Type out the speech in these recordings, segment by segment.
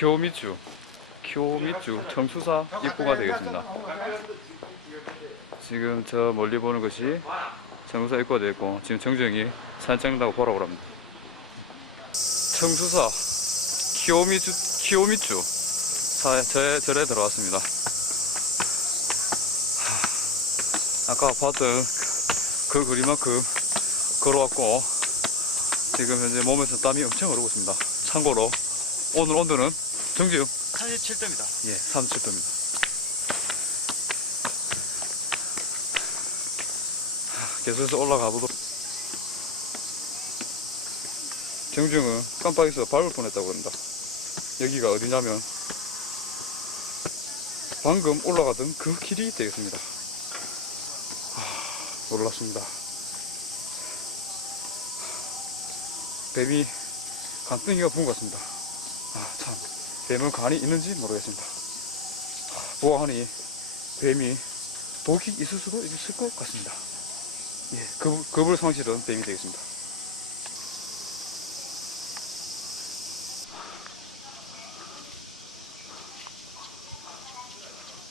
교미주, 교미주 청수사 입구가 되겠습니다. 지금 저 멀리 보는 것이 청수사 입구가 되겠고 지금 정주영이 찍는다고 보라고 합니다. 청수사 키오미주 키오미주 사, 제 절에 들어왔습니다. 하, 아까 봤던 그 거리만큼 걸어왔고 지금 현재 몸에서 땀이 엄청 흐르고 있습니다. 참고로 오늘 온도는 정지요 37도입니다. 예, 37도입니다. 계속해서 올라가 보도록. 정중은 깜빡해서 밟을 뻔했다고 합니다. 여기가 어디냐면 방금 올라가던 그 길이 되겠습니다. 아, 놀랍습니다. 뱀이 간등이가 부은 것 같습니다. 아, 참. 뱀은 간이 있는지 모르겠습니다. 보아하니 뱀이 독이 있을 수도 있을 것 같습니다. 예, 급, 급을 상실은 뱀이 되겠습니다.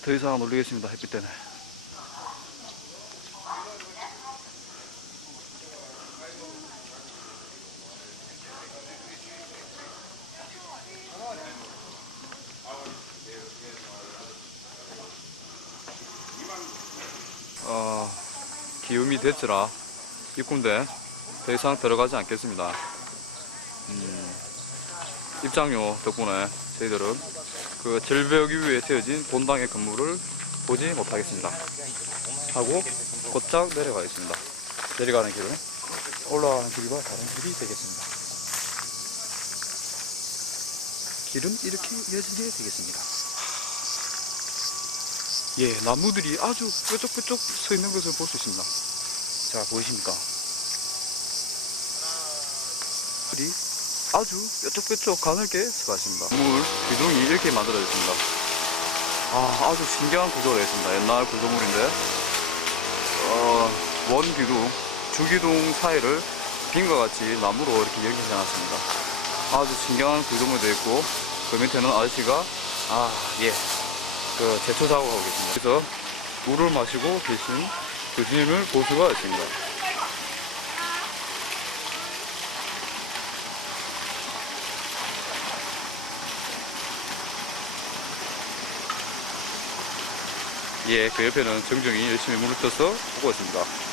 더 이상 안 올리겠습니다. 햇빛 때문에. 어, 기움이 됐지라 입구인데 더 이상 들어가지 않겠습니다. 음, 입장료 덕분에 저희들은 그 절벽 위에 세워진 본당의 건물을 보지 못하겠습니다. 하고 곧장 내려가겠습니다. 내려가는 길은 올라가는 길과 다른 길이 되겠습니다. 길은 이렇게 이어지게 되겠습니다. 예, 나무들이 아주 뾰족뾰족 서 있는 것을 볼 수 있습니다. 자, 보이십니까? 들이 아주 뾰족뾰족 가늘게 서가 있습니다. 물 기둥이 이렇게 만들어졌습니다. 아, 아주 신기한 구조가 있습니다. 옛날 구조물인데, 어, 원 기둥, 주 기둥 사이를 빈과 같이 나무로 이렇게 연결해 놨습니다. 아주 신기한 구조물이 되어 있고, 그 밑에는 아저씨가, 아, 예, 그 제초 작업하고 계십니다. 그래서 물을 마시고 계신 교수님을 볼 수가 있습니다. 예, 그 옆에는 정정이 열심히 물을 떠서 보고 있습니다.